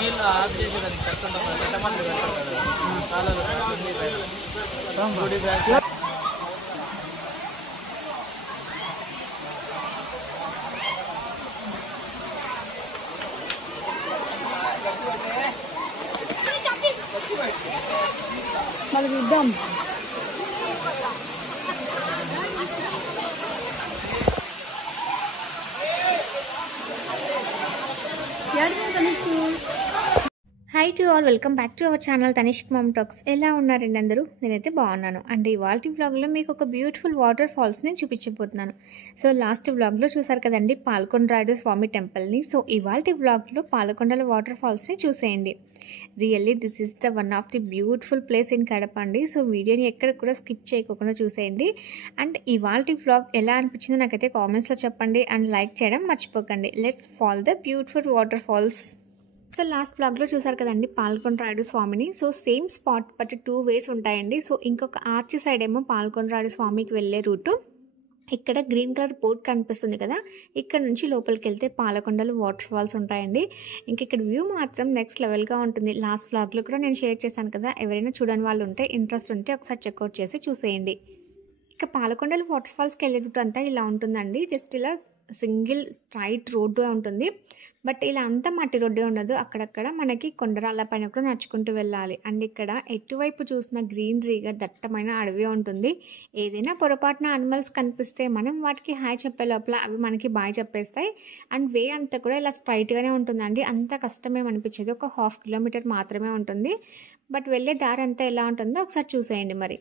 నీళ్ళు ఆఫ్ చేసేదానికి కట్టుకుంటాం కట్టమని కట్టారు కదా గుడి బ్యాగ్ మళ్ళీ ఇద్దాం hi to all, welcome back to our channel Tanishq ma'am talks. ఎలా ఉన్నారండి అందరూ? నేనైతే బాగున్నాను. అండ్ ఇవాళ వ్లాగ్లో మీకు ఒక బ్యూటిఫుల్ వాటర్ ఫాల్స్ని చూపించబోతున్నాను. సో లాస్ట్ వ్లాగ్లో చూసారు కదండి పాల్కొండరాయుడు స్వామి టెంపుల్ని. సో ఇవాళ వ్లాగ్లో పాలకొండల వాటర్ ఫాల్స్ని చూసేయండి. Really this is the one of the beautiful place in Kadapa అండి. సో వీడియోని ఎక్కడ కూడా స్కిప్ చేయకుండా చూసేయండి. అండ్ ఇవాళ వ్లాగ్ ఎలా అనిపించిందో నాకైతే కామెంట్స్లో చెప్పండి. అండ్ లైక్ చేయడం మర్చిపోకండి. Let's follow the beautiful waterfalls. So last బ్లాగ్లో చూసారు కదండి పాల్కొండరాయుడు స్వామిని. So same spot but 2 ways ఉంటాయండి. సో ఇంకొక ఆర్చ్ సైడ్ ఏమో పాల్కొండరాయుడు స్వామికి వెళ్ళే రూటు. ఇక్కడ గ్రీన్ కలర్ బోర్డ్ కనిపిస్తుంది కదా, ఇక్కడ నుంచి లోపలికి వెళ్తే పాలకొండలు వాటర్ ఫాల్స్ ఉంటాయండి. ఇంక ఇక్కడ వ్యూ మాత్రం నెక్స్ట్ లెవెల్గా ఉంటుంది. లాస్ట్ బ్లాగ్లో కూడా నేను షేర్ చేశాను కదా, ఎవరైనా చూడని వాళ్ళు ఉంటే ఇంట్రెస్ట్ ఉంటే ఒకసారి చెక్అవుట్ చేసి చూసేయండి. ఇక పాలకొండలు వాటర్ ఫాల్స్కి వెళ్ళే రూట్ అంతా ఇలా ఉంటుందండి. జస్ట్ ఇలా సింగిల్ స్ట్రైట్ రోడ్డు ఉంటుంది. బట్ ఇలా అంతా మట్టి రోడ్డే ఉండదు, అక్కడక్కడ మనకి కొండరాళ్ళ పైన కూడా నడుచుకుంటూ వెళ్ళాలి. అండ్ ఇక్కడ ఎటువైపు చూసిన గ్రీనరీగా దట్టమైన అడవి ఉంటుంది. ఏదైనా పొరపాటున అనిమల్స్ కనిపిస్తే మనం వాటికి హాయ్ చెప్పే లోపల అవి మనకి బాయ్ చెప్పేస్తాయి. అండ్ వే అంతా కూడా ఇలా స్ట్రైట్గానే ఉంటుందండి. అంత కష్టమేమనిపించేది, ఒక 1/2 కిలోమీటర్ మాత్రమే ఉంటుంది. బట్ వెళ్ళే దారి అంతా ఎలా ఉంటుందో ఒకసారి చూసేయండి మరి.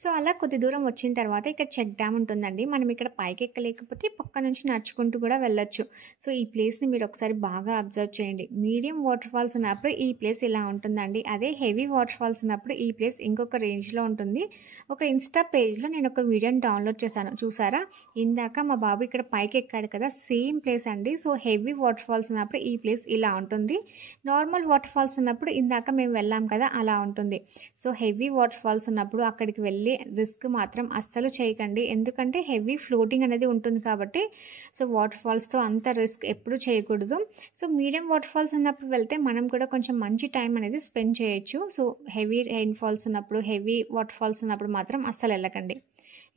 సో అలా కొద్ది దూరం వచ్చిన తర్వాత ఇక్కడ చెక్ డ్యామ్ ఉంటుందండి. మనం ఇక్కడ పైకి ఎక్కలేకపోతే పక్క నుంచి నడుచుకుంటూ కూడా వెళ్ళొచ్చు. సో ఈ ప్లేస్ని మీరు ఒకసారి బాగా అబ్జర్వ్ చేయండి. మీడియం వాటర్ ఫాల్స్ ఉన్నప్పుడు ఈ ప్లేస్ ఇలా ఉంటుందండి. అదే హెవీ వాటర్ ఫాల్స్ ఉన్నప్పుడు ఈ ప్లేస్ ఇంకొక రేంజ్లో ఉంటుంది. ఒక ఇన్స్టా పేజ్లో నేను ఒక వీడియోని డౌన్లోడ్ చేశాను, చూసారా? ఇందాక మా బాబు ఇక్కడ పైకి ఎక్కాడు కదా, సేమ్ ప్లేస్ అండి. సో హెవీ వాటర్ ఫాల్స్ ఉన్నప్పుడు ఈ ప్లేస్ ఇలా ఉంటుంది. నార్మల్ వాటర్ ఫాల్స్ ఉన్నప్పుడు ఇందాక మేము వెళ్ళాం కదా అలా ఉంటుంది. సో హెవీ వాటర్ ఫాల్స్ ఉన్నప్పుడు అక్కడికి వెళ్ళి రిస్క్ మాత్రం అస్సలు చేయకండి. ఎందుకంటే హెవీ ఫ్లోటింగ్ అనేది ఉంటుంది కాబట్టి. సో వాటర్ ఫాల్స్తో అంత రిస్క్ ఎప్పుడు చేయకూడదు. సో మీడియం వాటర్ ఫాల్స్ ఉన్నప్పుడు వెళ్తే మనం కూడా కొంచెం మంచి టైం అనేది స్పెండ్ చేయొచ్చు. సో హెవీ రెయిన్ ఫాల్స్ ఉన్నప్పుడు, హెవీ వాటర్ ఫాల్స్ ఉన్నప్పుడు మాత్రం అస్సలు వెళ్ళకండి.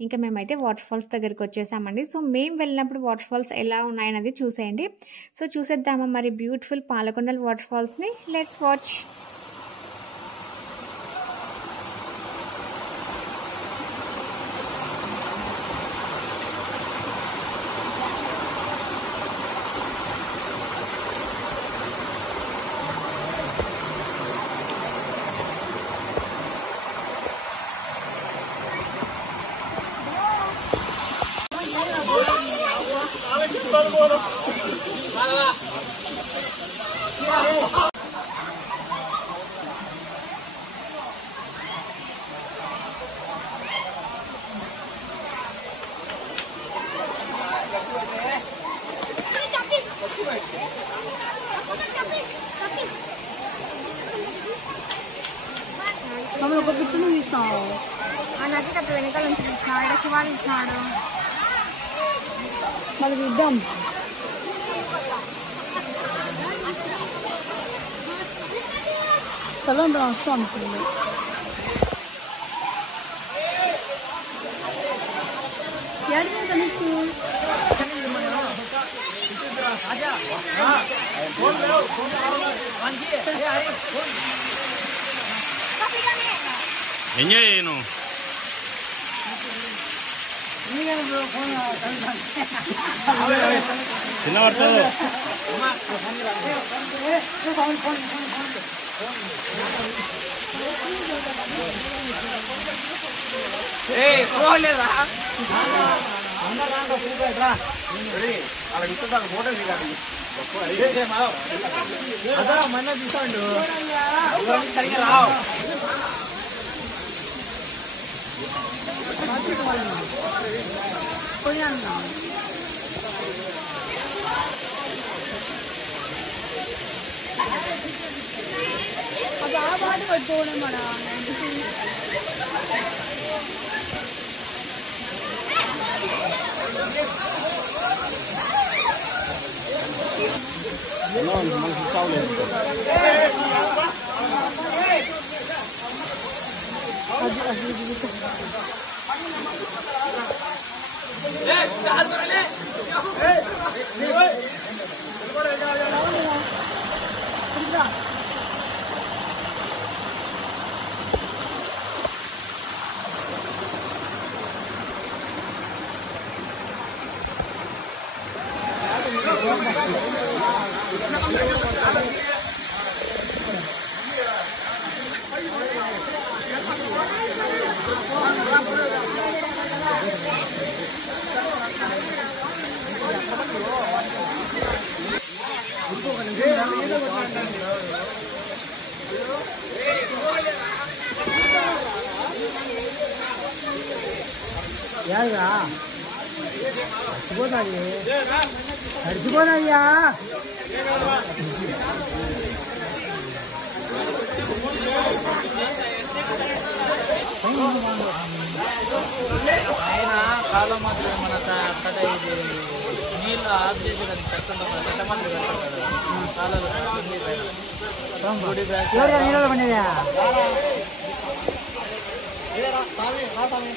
ఇంకా మేమైతే వాటర్ ఫాల్స్ దగ్గరికి వచ్చేసామండి. సో మేము వెళ్ళినప్పుడు వాటర్ ఫాల్స్ ఎలా ఉన్నాయన్నది చూసేయండి. సో చూసేద్దామా మరి బ్యూటిఫుల్ పాలకొండల వాటర్ ఫాల్స్ని? Let's watch. మమ్మల్ని ఒక పిట్టును తీసినావు అన్నది అప్పుడు వెనకాల నుంచి తీసినాడు, శివాలు ఇచ్చినాడు. మళ్ళీ ఇద్దాం. స్థలం వస్తాం అనుకుంది. ఎక్కడ ఎంజాయ్ చేయను చిన్న పడుతుంది పోలేదా అదా మన తీసుకోండు సరిగ్గా రావు అది ఆ పాట పట్టుకోవడం మన యాగా తడిచిపోదయ్యా ఆయన కాలం మాత్రమే మన కట్ట ఇది నీళ్ళు ఆఫ్ చేసి దాన్ని కట్టుకుంటాం కట్ట మాత్రం కట్టారు కదా కాలంలో గుడి బ్యాగ్ బాగుంది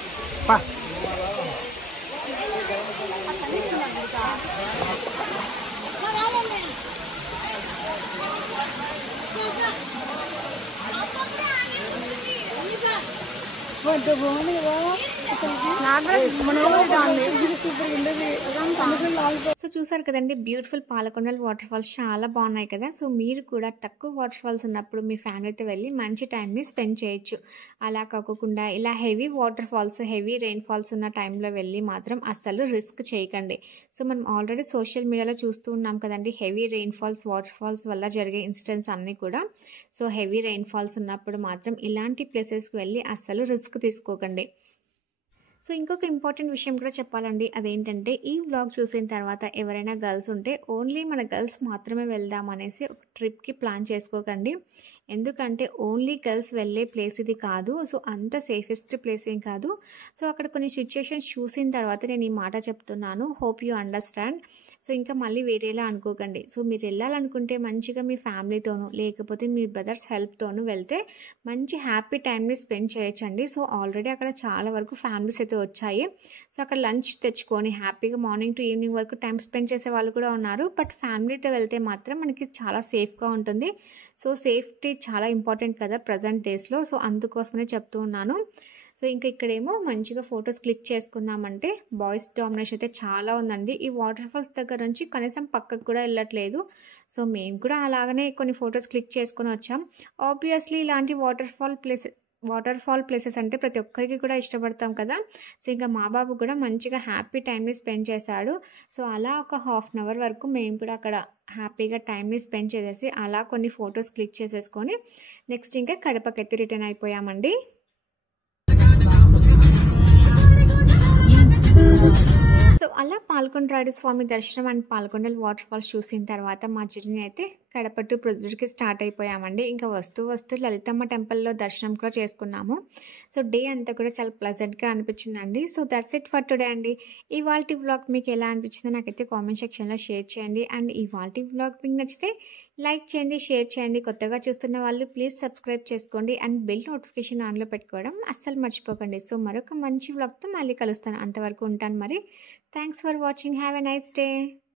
సో చూసారు కదండి, బ్యూటిఫుల్ పాలకొండల వాటర్ ఫాల్స్ చాలా బాగున్నాయి కదా. సో మీరు కూడా తక్కువ వాటర్ ఫాల్స్ ఉన్నప్పుడు మీ ఫ్యామిలీతో వెళ్ళి మంచి టైంని స్పెండ్ చేయొచ్చు. అలా కాకుండా ఇలా heavy waterfalls, heavy rainfalls ఉన్న టైంలో వెళ్ళి మాత్రం అస్సలు రిస్క్ చేయకండి. సో మనం ఆల్రెడీ సోషల్ మీడియాలో చూస్తూ ఉన్నాం కదండి, heavy rainfalls, waterfalls వల్ల జరిగే ఇన్సిడెంట్స్ అన్నీ కూడా. సో హెవీ రెయిన్ ఫాల్స్ ఉన్నప్పుడు మాత్రం ఇలాంటి ప్లేసెస్కి వెళ్ళి అస్సలు రిస్క్ తీసుకోకండి. సో ఇంకొక ఇంపార్టెంట్ విషయం కూడా చెప్పాలండి, అదేంటంటే ఈ వ్లాగ్ చూసిన తర్వాత ఎవరైనా గర్ల్స్ ఉంటే ఓన్లీ మన గర్ల్స్ మాత్రమే వెళ్దాం అనేసి ఒక ట్రిప్కి ప్లాన్ చేసుకోకండి. ఎందుకంటే ఓన్లీ గర్ల్స్ వెళ్ళే ప్లేస్ ఇది కాదు. సో అంత సేఫెస్ట్ ప్లేస్ ఏం కాదు. సో అక్కడ కొన్ని సిచ్యుయేషన్స్ చూసిన తర్వాత నేను ఈ మాట చెప్తున్నాను. Hope you understand. సో ఇంకా మళ్ళీ వేరేలా అనుకోకండి. సో మీరు వెళ్ళాలనుకుంటే మంచిగా మీ ఫ్యామిలీతోనూ లేకపోతే మీ బ్రదర్స్ హెల్ప్తోనూ వెళ్తే మంచి హ్యాపీ టైంని స్పెండ్ చేయొచ్చండి. సో ఆల్రెడీ అక్కడ చాలా వరకు ఫ్యామిలీస్ అయితే వచ్చాయి. సో అక్కడ లంచ్ తెచ్చుకొని హ్యాపీగా మార్నింగ్ టు ఈవినింగ్ వరకు టైం స్పెండ్ చేసే వాళ్ళు కూడా ఉన్నారు. బట్ ఫ్యామిలీతో వెళ్తే మాత్రం మనకి చాలా సేఫ్గా ఉంటుంది. సో సేఫ్టీ చాలా ఇంపార్టెంట్ కదా ప్రజెంట్ డేస్లో. సో అందుకోసమనే చెప్తూ ఉన్నాను. సో ఇంకా ఇక్కడేమో మంచిగా ఫొటోస్ క్లిక్ చేసుకుందామంటే బాయ్స్ డామినేషన్ అయితే చాలా ఉందండి. ఈ వాటర్ ఫాల్స్ దగ్గర నుంచి కనీసం పక్కకు కూడా వెళ్ళట్లేదు. సో మేము కూడా అలాగనే కొన్ని ఫొటోస్ క్లిక్ చేసుకొని వచ్చాం. ఆబ్వియస్లీ ఇలాంటి వాటర్ ఫాల్ ప్లేసెస్ అంటే ప్రతి ఒక్కరికి కూడా ఇష్టపడతాం కదా. సో ఇంకా మా బాబు కూడా మంచిగా హ్యాపీ టైంని స్పెండ్ చేశాడు. సో అలా ఒక హాఫ్ అన్ అవర్ వరకు మేము కూడా అక్కడ హ్యాపీగా టైంని స్పెండ్ చేసేసి అలా కొన్ని ఫొటోస్ క్లిక్ చేసేసుకొని నెక్స్ట్ ఇంకా కడపకైతే రిటర్న్ అయిపోయామండి. సో అలా పాల్కొండ స్వామి దర్శనం అండ్ పాల్కొండల వాటర్ ఫాల్స్ చూసిన తర్వాత మా జర్నీ అయితే కడప టు ప్రొద్దుటూరుకి స్టార్ట్ అయిపోయామండి. ఇంకా వస్తూ లలితమ్మ టెంపుల్లో దర్శనం కూడా చేసుకున్నాము. సో డే అంతా కూడా చాలా ప్లెజెంట్గా అనిపించిందండి. So that's it for today అండి. ఇవాల్టి వ్లాగ్ మీకు ఎలా అనిపించిందో నాకైతే కామెంట్ సెక్షన్లో షేర్ చేయండి. అండ్ ఇవాల్టి వ్లాగ్ మీకు నచ్చితే లైక్ చేయండి, షేర్ చేయండి. కొత్తగా చూస్తున్న వాళ్ళు ప్లీజ్ సబ్స్క్రైబ్ చేసుకోండి అండ్ బెల్ నోటిఫికేషన్ ఆన్లో పెట్టుకోవడం అస్సలు మర్చిపోకండి. సో మరొక మంచి వ్లాగ్తో మళ్ళీ కలుస్తాను. అంతవరకు ఉంటాను మరి. Thanks for watching. Have a nice day.